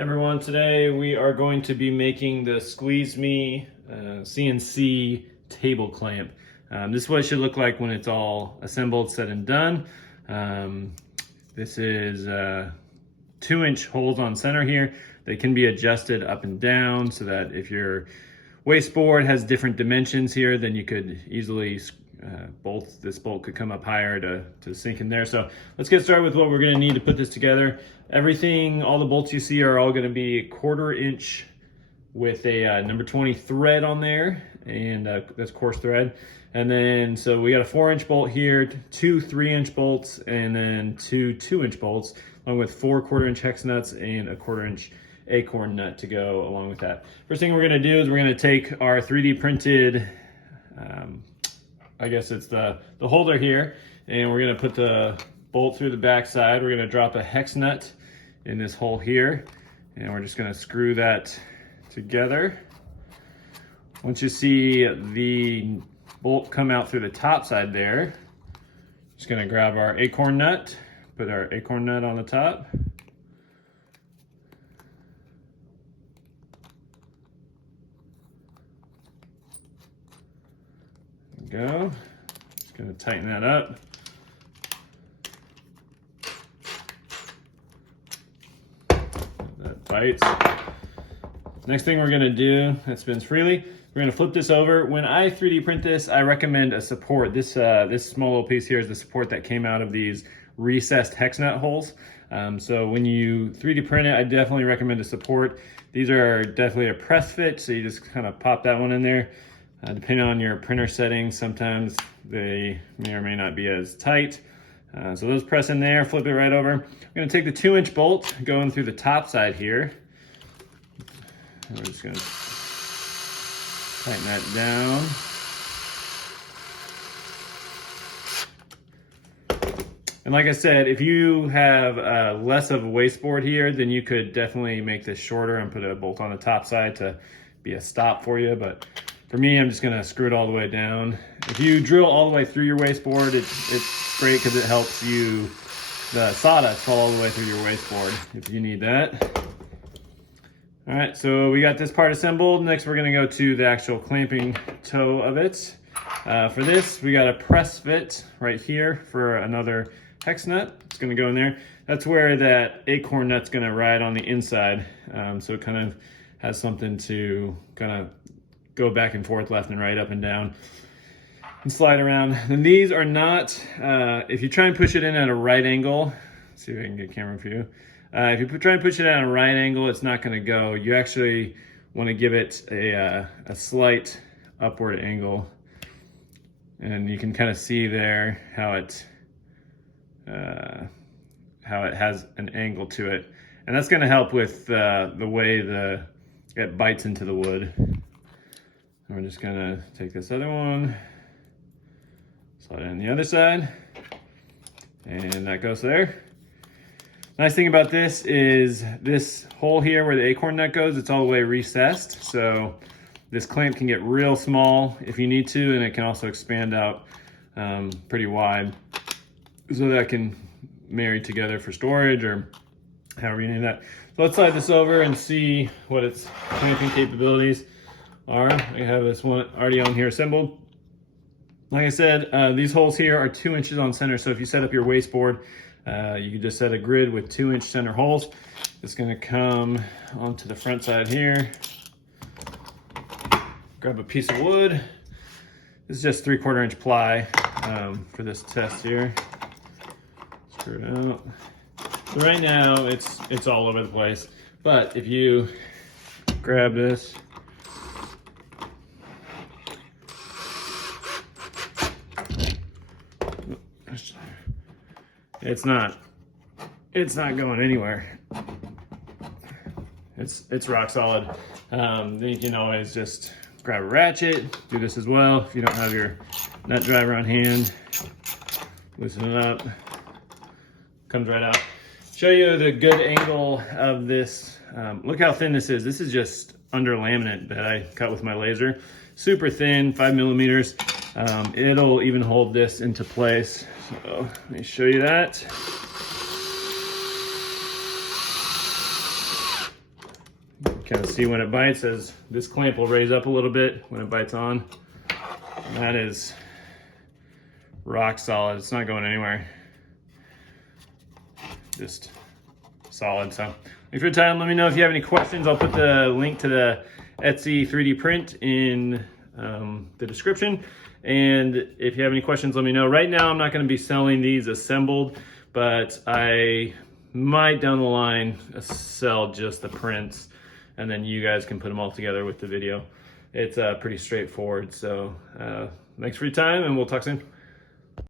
Everyone, today we are going to be making the Squeeze Me CNC table clamp. This is what it should look like when it's all assembled, said and done. This is 2-inch holes on center here. They can be adjusted up and down so that if your washboard has different dimensions here, then you could easily this bolt could come up higher to sink in there. So let's get started with what we're going to need to put this together. Everything, all the bolts you see are all going to be 1/4 inch with a number 20 thread on there, and that's coarse thread. And then so we got a 4-inch bolt here, 2 3-inch bolts, and then 2 2-inch bolts, along with 4 1/4 inch hex nuts and a 1/4 inch acorn nut to go along with that. First thing we're going to do is we're going to take our 3D printed I guess it's the holder here, and we're going to put the bolt through the back side. We're going to drop a hex nut in this hole here, and we're just going to screw that together. Once you see the bolt come out through the top side there, just going to grab our acorn nut, put our acorn nut on the top. Go. Just going to tighten that up. That bites. Next thing we're going to do, that spins freely, we're going to flip this over. When I 3D print this, I recommend a support. This small little piece here is the support that came out of these recessed hex nut holes. So when you 3D print it, I definitely recommend a support. These are definitely a press fit, so you just kind of pop that one in there. Depending on your printer settings, sometimes they may or may not be as tight. So those press in there, flip it right over. I'm going to take the 2-inch bolt going through the top side here. And we're just going to tighten that down. And like I said, if you have less of a wasteboard here, then you could definitely make this shorter and put a bolt on the top side to be a stop for you. But for me, I'm just gonna screw it all the way down. If you drill all the way through your wasteboard, it's great because it helps the sawdust fall all the way through your wasteboard if you need that. All right, so we got this part assembled. Next, we're gonna go to the actual clamping toe of it. For this, we got a press fit right here for another hex nut. It's gonna go in there. That's where that acorn nut's gonna ride on the inside. So it kind of has something to kind of go back and forth, left and right, up and down, and slide around. And these are not, if you try and push it in at a right angle, let's see if I can get a camera view. If you try and push it at a right angle, it's not gonna go. You actually wanna give it a slight upward angle. And you can kind of see there how it has an angle to it. And that's gonna help with the way it bites into the wood. We're just gonna take this other one, slide it on the other side, and that goes there. Nice thing about this is this hole here where the acorn nut goes, it's all the way recessed. So this clamp can get real small if you need to, and it can also expand out pretty wide. So that can marry together for storage or however you need that. So let's slide this over and see what its clamping capabilities are. I have this one already on here assembled. Like I said, these holes here are 2 inches on center. So if you set up your wasteboard, you can just set a grid with 2-inch center holes. It's gonna come onto the front side here. Grab a piece of wood. This is just 3/4 inch ply for this test here. Screw it out. So right now it's all over the place. But if you grab this, it's not going anywhere. It's rock solid. Then you can always just grab a ratchet, do this as well. If you don't have your nut driver on hand, loosen it up, comes right out. Show you the good angle of this. Look how thin this is. This is just under laminate that I cut with my laser. Super thin, 5 millimeters. It'll even hold this into place. So let me show you that. kind of see when it bites, as this clamp will raise up a little bit when it bites on. And that is rock solid. It's not going anywhere. Just solid. So thanks for your time. Let me know if you have any questions. I'll put the link to the Etsy 3D print in the description. And if you have any questions, let me know. Right now, I'm not going to be selling these assembled, but I might down the line sell just the prints, and then you guys can put them all together with the video. It's pretty straightforward. So thanks for your time, and we'll talk soon.